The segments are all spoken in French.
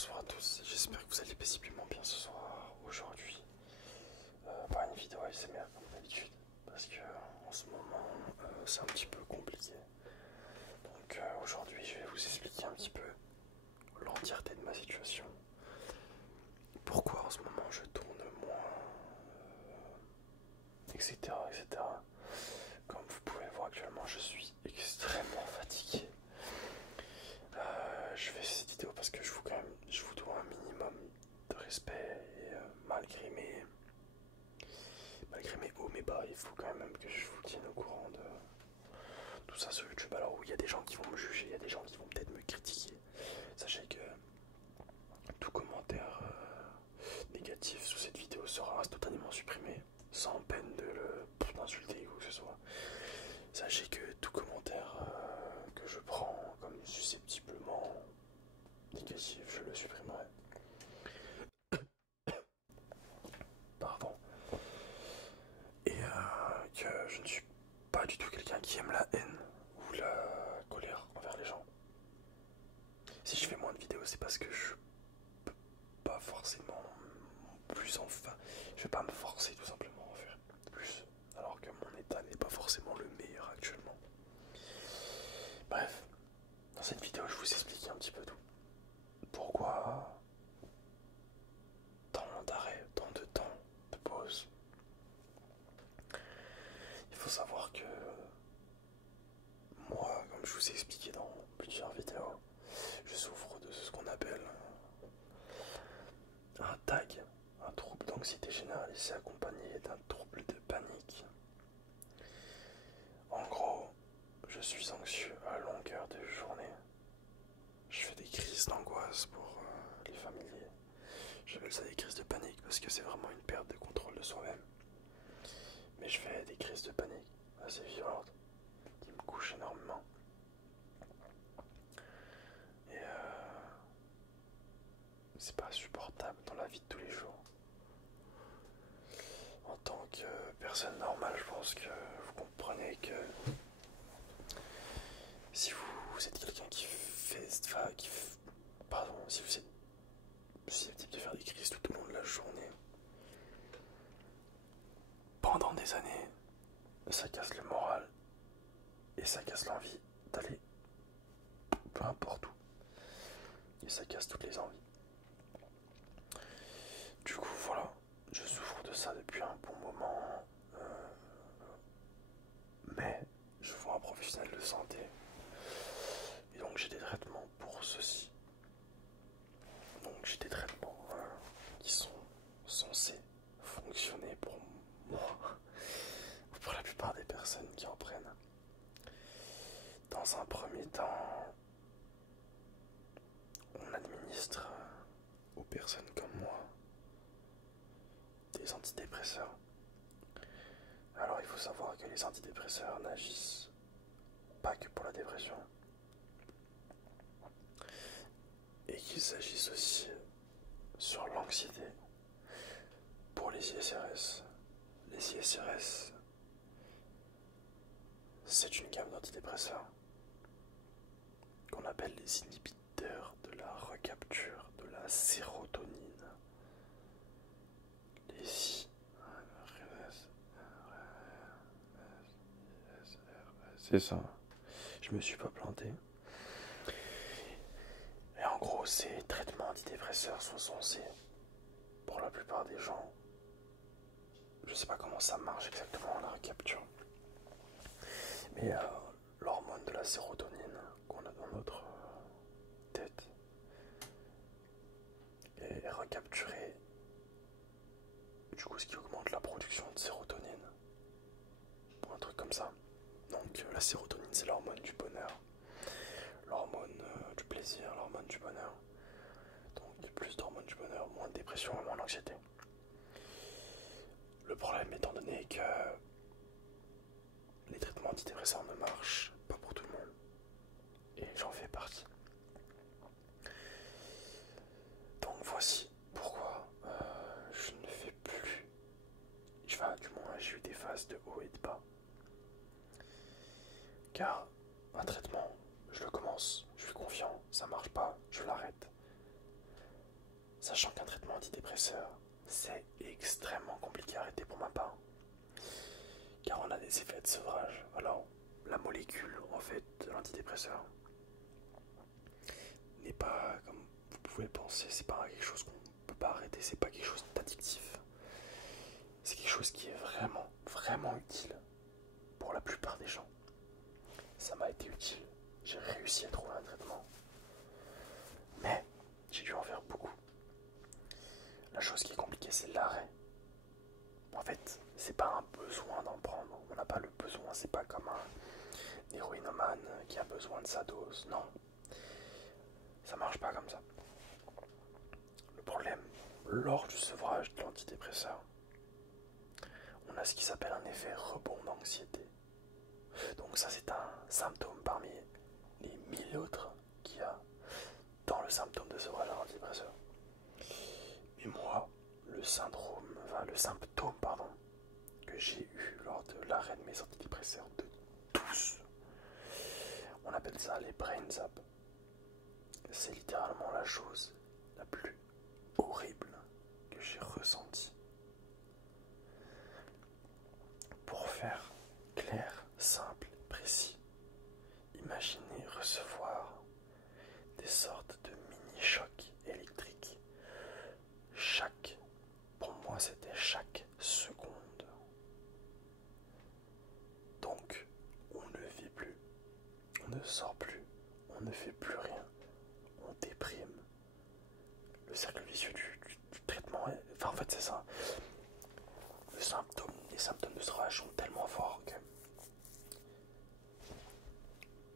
bonsoir à tous, j'espère que vous allez paisiblement bien ce soir. Aujourd'hui, pas une vidéo ASMR comme d'habitude, parce que en ce moment c'est un petit peu compliqué. Donc aujourd'hui je vais vous expliquer un petit peu l'entièreté de ma situation. Pourquoi en ce moment je tourne moins, etc. etc. Comme vous pouvez le voir actuellement, je suis extrêmement fatigué. Je fais cette vidéo parce que je vous dois un minimum de respect et malgré mes hauts, mes bas, il faut quand même que je vous tienne au courant de tout ça sur YouTube. Alors oui, il y a des gens qui vont me juger, il y a des gens qui vont peut-être me critiquer. Sachez que tout commentaire négatif sous cette vidéo sera totalement supprimé, sans peine d'insulter ou quoi que ce soit. Sachez que tout commentaire que je prends comme susceptiblement négatif, je le supprimerai. Pardon. Et que je ne suis pas du tout quelqu'un qui aime la haine ou la colère envers les gens. Si je fais moins de vidéos, c'est parce que je peux pas forcément plus enfin. Je vais pas me forcer tout simplement à en faire plus. Alors que mon état n'est pas forcément le meilleur actuellement. Bref, dans cette vidéo, je vous explique un petit peu tout. Pourquoi tant d'arrêts, tant de temps de pause. Il faut savoir que moi, comme je vous ai expliqué dans plusieurs vidéos, je souffre de ce qu'on appelle un TAG, un trouble d'anxiété généralisée accompagné d'un trouble de panique. En gros, je suis anxieux à longueur de journée. Je fais des crises d'angoisse pour les familiers. J'appelle ça des crises de panique parce que c'est vraiment une perte de contrôle de soi-même. Mais je fais des crises de panique assez violentes qui me couchent énormément. Et c'est pas supportable dans la vie de tous les jours. En tant que personne normale, je pense que vous comprenez que si vous êtes quelqu'un qui fait, pardon, si vous êtes susceptible de faire des crises tout au long de la journée, pendant des années, ça casse le moral et ça casse l'envie d'aller peu importe où. Et ça casse toutes les envies. Du coup, voilà, je souffre de ça depuis un bon moment. Mais je vois un professionnel de santé. Et donc j'ai des traitements pour ceci. Donc j'ai des traitements qui sont censés fonctionner pour moi, ou pour la plupart des personnes qui en prennent. Dans un premier temps, on administre aux personnes comme moi des antidépresseurs. Alors il faut savoir que les antidépresseurs n'agissent pas que pour la dépression, et qu'ils agissent aussi sur l'anxiété. Pour les ISRS, c'est une gamme d'antidépresseurs qu'on appelle les inhibiteurs de la recapture de la sérotonine. Les ISRS, c'est ça. Je me suis pas planté. Et en gros, ces traitements antidépresseurs sont censés, pour la plupart des gens, je sais pas comment ça marche exactement la recapture, mais l'hormone de la sérotonine qu'on a dans notre tête est recapturée, du coup ce qui augmente la production de sérotonine, ou un truc comme ça. Donc la sérotonine, c'est l'hormone du bonheur, l'hormone du plaisir, l'hormone du bonheur. Donc plus d'hormones du bonheur, moins de dépression et moins d'anxiété. Le problème étant donné que les traitements antidépresseurs ne marchent pas pour tout le monde, et j'en fais partie. Donc voici pourquoi je ne fais plus, du moins j'ai eu des phases de haut et de bas. Car un traitement, je le commence, je suis confiant, ça marche pas, je l'arrête. Sachant qu'un traitement antidépresseur, c'est extrêmement compliqué à arrêter pour ma part, car on a des effets de sevrage. Alors, la molécule, en fait, de l'antidépresseur n'est pas, comme vous pouvez le penser, c'est pas quelque chose qu'on peut pas arrêter, c'est pas quelque chose d'addictif. C'est quelque chose qui est vraiment, vraiment utile pour la plupart des gens. Ça m'a été utile. J'ai réussi à trouver un traitement. Mais j'ai dû en faire beaucoup. La chose qui est compliquée, c'est l'arrêt. En fait, c'est pas un besoin d'en prendre. On n'a pas le besoin. C'est pas comme un héroïnomane qui a besoin de sa dose. Non. Ça marche pas comme ça. Le problème, lors du sevrage de l'antidépresseur, on a ce qui s'appelle un effet rebond d'anxiété. Donc ça, c'est un symptôme parmi les 1000 autres qu'il y a dans le symptôme de sevrage à l'antidépresseur. Mais moi, le symptôme que j'ai eu lors de l'arrêt de mes antidépresseurs de tous, on appelle ça les brain zaps. C'est littéralement la chose la plus horrible que j'ai ressentie. Pour faire clair, simple, précis, imaginez recevoir des sortes de mini-chocs électriques. Pour moi c'était chaque seconde. Donc on ne vit plus, on ne sort plus, on ne fait plus rien, on déprime. Le cercle vicieux du traitement, en fait c'est ça. Les symptômes de sevrage sont tellement forts que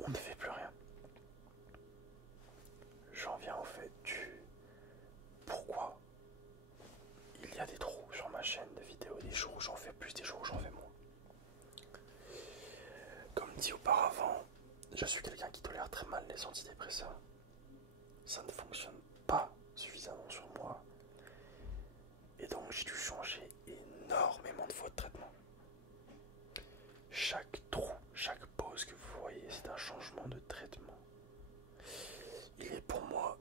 on ne fait plus rien. J'en viens au fait du pourquoi il y a des trous sur ma chaîne de vidéos, des jours où j'en fais plus, des jours où j'en fais moins. Comme dit auparavant, je suis quelqu'un qui tolère très mal les antidépresseurs. Ça ne fonctionne pas suffisamment sur moi. Et donc j'ai dû changer énormément de fois de traitement. Chaque trou, chaque pause que vous voyez, c'est un changement de traitement. Il est pour moi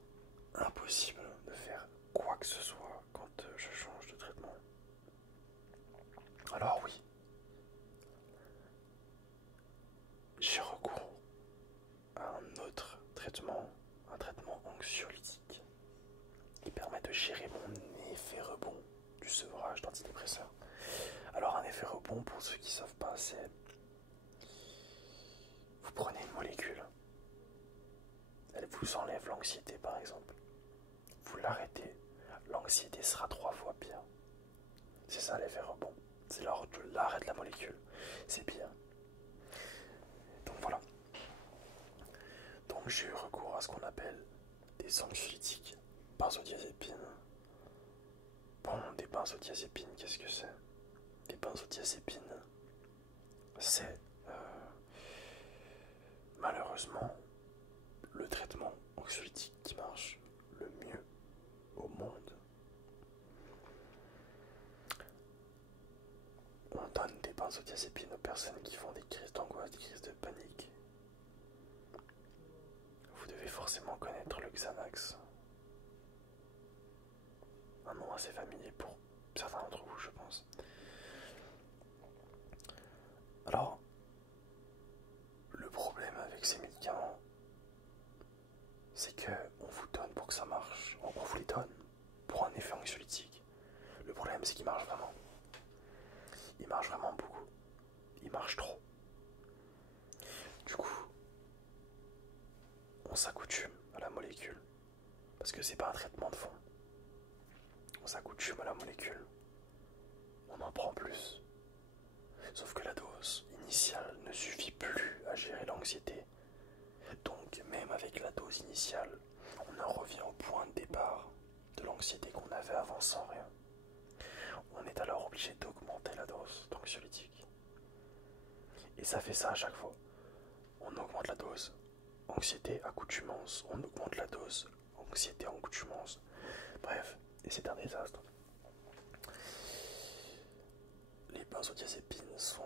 impossible de faire quoi que ce soit quand je change de traitement. Alors oui, j'ai recours à un autre traitement, un traitement anxiolytique qui permet de gérer mon effet rebond du sevrage d'antidépresseurs. Alors un effet rebond, pour ceux qui ne savent pas, c'est vous prenez une molécule, elle vous enlève l'anxiété par exemple, vous l'arrêtez, l'anxiété sera 3 fois pire. C'est ça l'effet rebond, c'est lors de l'arrêt de la molécule, c'est pire. Donc voilà. Donc j'ai eu recours à ce qu'on appelle des anxiolytiques, benzodiazépines. Bon, des benzodiazépines, qu'est-ce que c'est? Des benzodiazépines, c'est malheureusement le traitement anxiolytique qui marche le mieux au monde. On donne des benzodiazépines aux personnes qui font des crises d'angoisse, des crises de panique. Vous devez forcément connaître le Xanax. Un nom assez familier pour certains d'entre vous, je pense. Alors, le problème avec ces médicaments, c'est qu'on vous donne pour que ça marche. On vous les donne pour un effet anxiolytique. Le problème, c'est qu'ils marchent vraiment. Ils marchent vraiment beaucoup. Ils marchent trop. Du coup, on s'accoutume à la molécule. Parce que c'est pas un traitement de fond. On s'accoutume à la molécule. On en prend plus. Sauf que la dose initiale ne suffit plus à gérer l'anxiété. Donc même avec la dose initiale, on en revient au point de départ de l'anxiété qu'on avait avant sans rien. On est alors obligé d'augmenter la dose d'anxiolytique. Et ça fait ça à chaque fois. On augmente la dose, anxiété, accoutumance. On augmente la dose, anxiété, accoutumance. Bref, et c'est un désastre. Les benzodiazépines sont,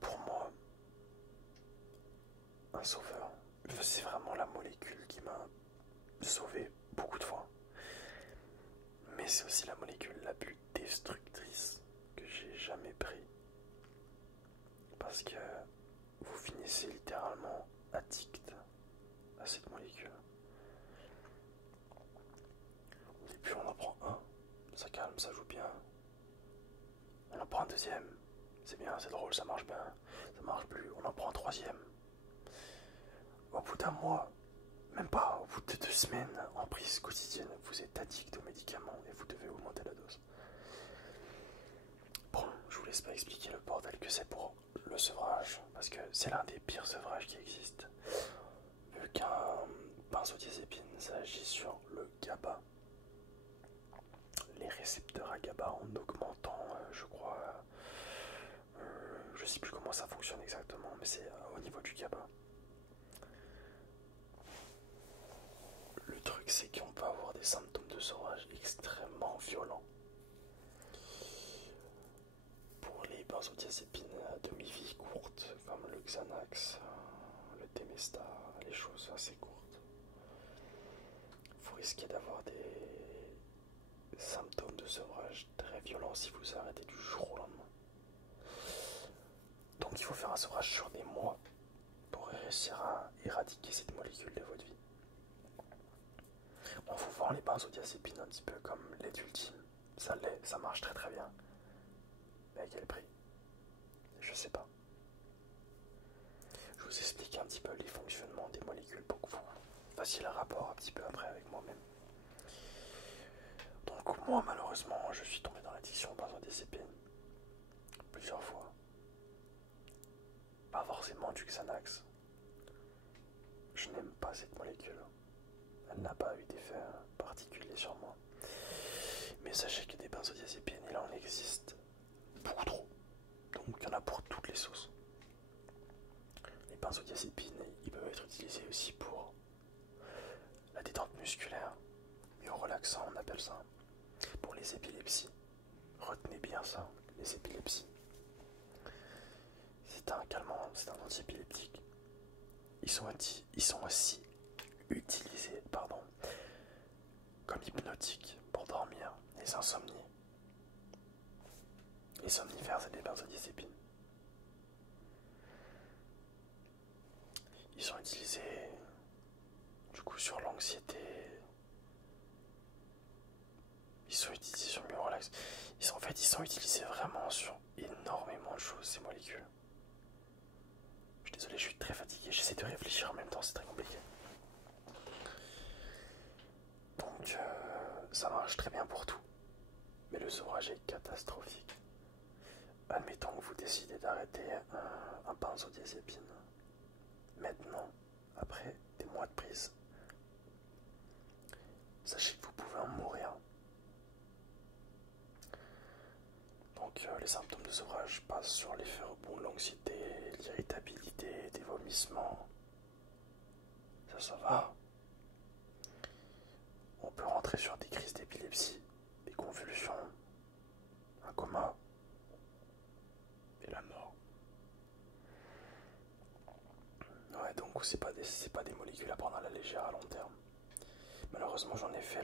pour moi, un sauveur. C'est vraiment la molécule qui m'a sauvé beaucoup de fois. Mais c'est aussi la molécule la plus destructrice que j'ai jamais pris. Parce que vous finissez littéralement addict à cette molécule. Et puis on en prend un, ça calme, ça joue bien. On en prend un deuxième, c'est bien, c'est drôle, ça marche bien. Ça marche plus, on en prend un troisième. Au bout d'un mois, même pas, au bout de 2 semaines en prise quotidienne, vous êtes addict aux médicaments et vous devez augmenter la dose. Bon, je vous laisse pas expliquer le bordel que c'est pour le sevrage, parce que c'est l'un des pires sevrages qui existent. Vu qu'un benzodiazépine, ça agit sur le GABA, les récepteurs à GABA en augmentant, je crois, je sais plus comment ça fonctionne exactement, mais c'est au niveau du GABA. Le truc, c'est qu'on peut avoir des symptômes de sevrage extrêmement violents. Pour les benzodiazépines à demi-vie courte, comme le Xanax, le Temesta, les choses assez courtes, vous risquez d'avoir des symptômes de sevrage très violents si vous arrêtez du jour au lendemain. Donc il faut faire un sevrage sur des mois pour réussir à éradiquer cette molécule de votre vie. On faut voir les benzodiazépines un petit peu comme l'aide ultime. Ça l'est, ça marche très très bien. Mais à quel prix? Je sais pas. Je vous explique un petit peu les fonctionnements des molécules pour que vous fassiez le rapport un petit peu après avec moi-même. Donc moi malheureusement je suis tombé dans l'addiction aux benzodiazépines plusieurs fois. Pas forcément du Xanax. Je n'aime pas cette molécule. Elle n'a pas eu d'effet particulier sur moi. Mais sachez que des benzodiazépines, il en existe beaucoup trop. Donc il y en a pour toutes les sauces. Les benzodiazépines, ils peuvent être utilisés aussi pour la détente musculaire et au relaxant, on appelle ça. Pour les épilepsies, retenez bien ça, les épilepsies. C'est un calmant, c'est un antiépileptique. Ils sont aussi utilisés, comme hypnotiques pour dormir, les insomnies. Les somnifères, c'est des benzodiazépines. Ils sont utilisés du coup sur l'anxiété. Ils sont utilisés sur le relax. Ils sont utilisés vraiment sur énormément de choses, ces molécules. Je suis désolé, je suis très fatigué. J'essaie de réfléchir en même temps, c'est très compliqué. Donc, ça marche très bien pour tout. Mais le sevrage est catastrophique. Admettons que vous décidez d'arrêter un benzodiazépine. Maintenant, après des mois de prise, sachez que vous pouvez en mourir. Donc les symptômes de sevrage passent sur l'effet rebond, l'anxiété, l'irritabilité, des vomissements. Ça va. On peut rentrer sur des crises d'épilepsie, des convulsions, un coma et la mort. Ouais, donc c'est pas des molécules à prendre à la légère à long terme. Malheureusement, j'en ai fait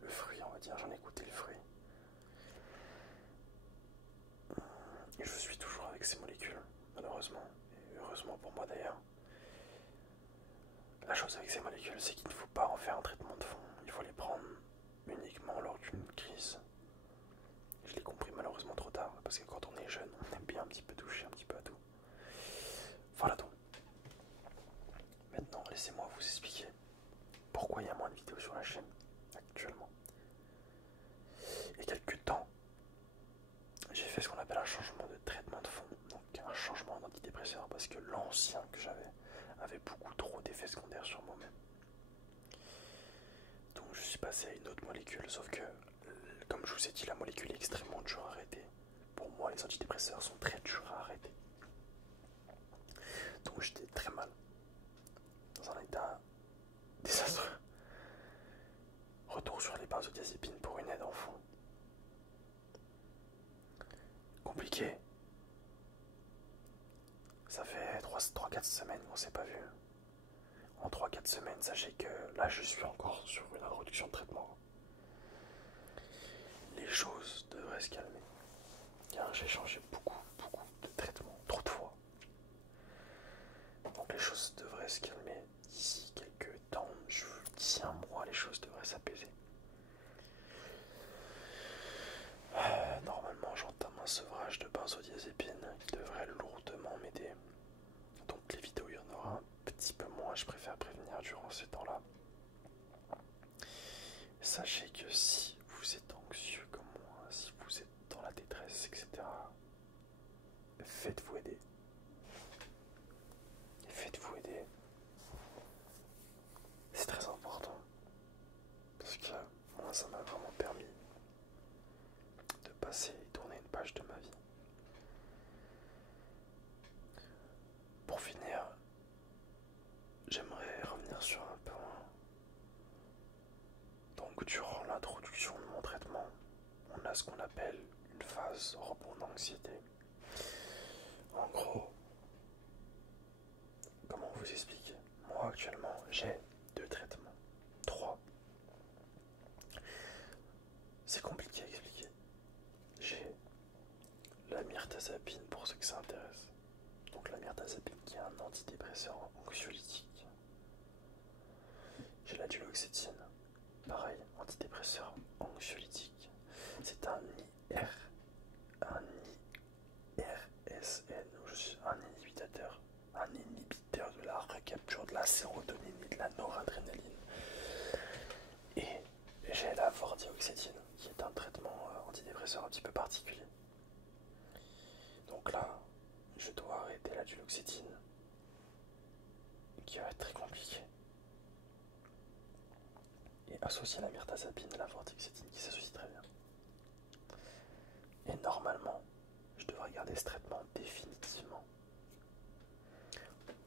le fruit, on va dire, j'en ai goûté le fruit. Et je suis toujours avec ces molécules, malheureusement, et heureusement pour moi d'ailleurs. La chose avec ces molécules, c'est qu'il ne faut pas en faire un traitement de fond. Il faut les prendre uniquement lors d'une crise. Je l'ai compris malheureusement trop tard, parce que quand on est jeune, on aime bien un petit peu toucher un petit peu à tout. Voilà donc. Maintenant, laissez-moi vous expliquer pourquoi il y a moins de vidéos sur la chaîne actuellement. Il y a quelques temps, j'ai fait ce qu'on appelle un changement de traitement de fond, donc un changement d'antidépresseur, parce que l'ancien que j'avais avait beaucoup trop d'effets secondaires sur moi-même. Donc je suis passé à une autre molécule, sauf que, comme je vous ai dit, la molécule est extrêmement dure à arrêter. Pour moi, les antidépresseurs sont très durs à arrêter. Donc j'étais très mal, dans un état désastreux. Retour sur les benzodiazépines pour une aide en fond. Compliqué. Ça fait 3-4 semaines qu'on s'est pas vu. En 3-4 semaines, sachez que là je suis encore sur une introduction de traitement. les choses devraient se calmer. Car j'ai changé beaucoup de traitements, trop de fois. Donc les choses devraient se calmer d'ici quelques temps. D'ici un mois, les choses devraient s'apaiser. Normalement, j'entame un sevrage de benzodiazépine qui devrait lourdement m'aider. Donc les vidéos, il y en aura un petit peu moins. Je préfère prévenir durant ces temps-là. Sachez que si vous êtes anxieux comme moi, si vous êtes dans la détresse, etc., faites-vous aider. Faites-vous aider. C'est très important. Parce que moi, ça m'a vraiment permis de passer et tourner une page de ma vie. Pour finir, j'aimerais revenir sur un point. Donc, durant l'introduction de mon traitement, on a ce qu'on appelle une phase rebond d'anxiété. En gros, comment vous expliquer? Moi, actuellement, j'ai 2 traitements. 3. C'est compliqué à expliquer. J'ai la mirtazapine pour ceux que ça intéresse. Donc la mirtazapine qui est un antidépresseur anxiolytique. J'ai la duloxétine, pareil, antidépresseur anxiolytique. C'est un IRSN, un inhibiteur de la recapture de la sérotonine et de la noradrénaline. Et j'ai la vortioxétine, qui est un traitement antidépresseur un petit peu particulier. Donc là, je dois arrêter la duloxétine, qui va être très compliqué. Et associer la mirtazapine et la vortioxétine, qui s'associent très bien. Et normalement, je devrais garder ce traitement définitivement.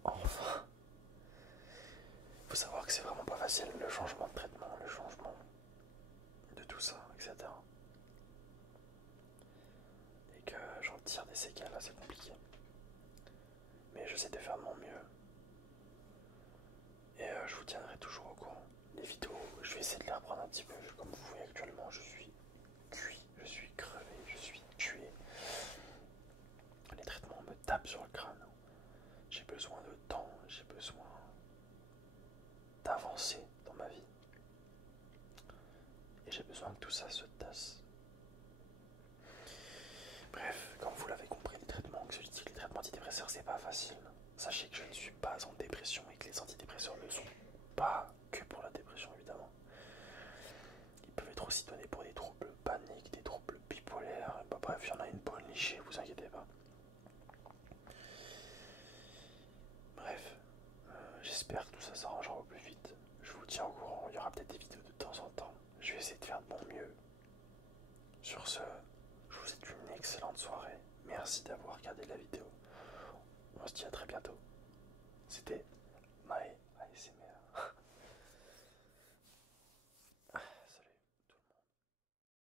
Enfin, faut savoir que c'est vraiment pas facile le changement de traitement, le changement de tout ça, etc. Et que j'en tire des séquelles assez compliquées. Mais j'essaie de faire de mon mieux. Et je vous tiendrai toujours au courant. Les vidéos, je vais essayer de les reprendre un petit peu. Comme vous voyez actuellement, je suis cuit, je suis crevé, je suis tué. Les traitements me tapent sur le crâne. J'ai besoin de temps, j'ai besoin d'avancer dans ma vie. Et j'ai besoin que tout ça se tasse. Bref, comme vous l'avez compris, les traitements anxiolytiques, les traitements antidépresseurs, c'est pas facile. Sachez que je ne suis pas en dépression et que les antidépresseurs ne sont pas que pour la dépression, évidemment. Ils peuvent être aussi donnés pour des troubles paniques, des troubles bipolaires. Bah, bref, il y en a une bonne lichée, vous inquiétez pas. Bref, j'espère que tout ça s'arrangera au plus vite. Je vous tiens au courant, il y aura peut-être des vidéos de temps en temps. Je vais essayer de faire de mon mieux. Sur ce, je vous souhaite une excellente soirée. Merci d'avoir regardé la vidéo. On se dit à très bientôt. C'était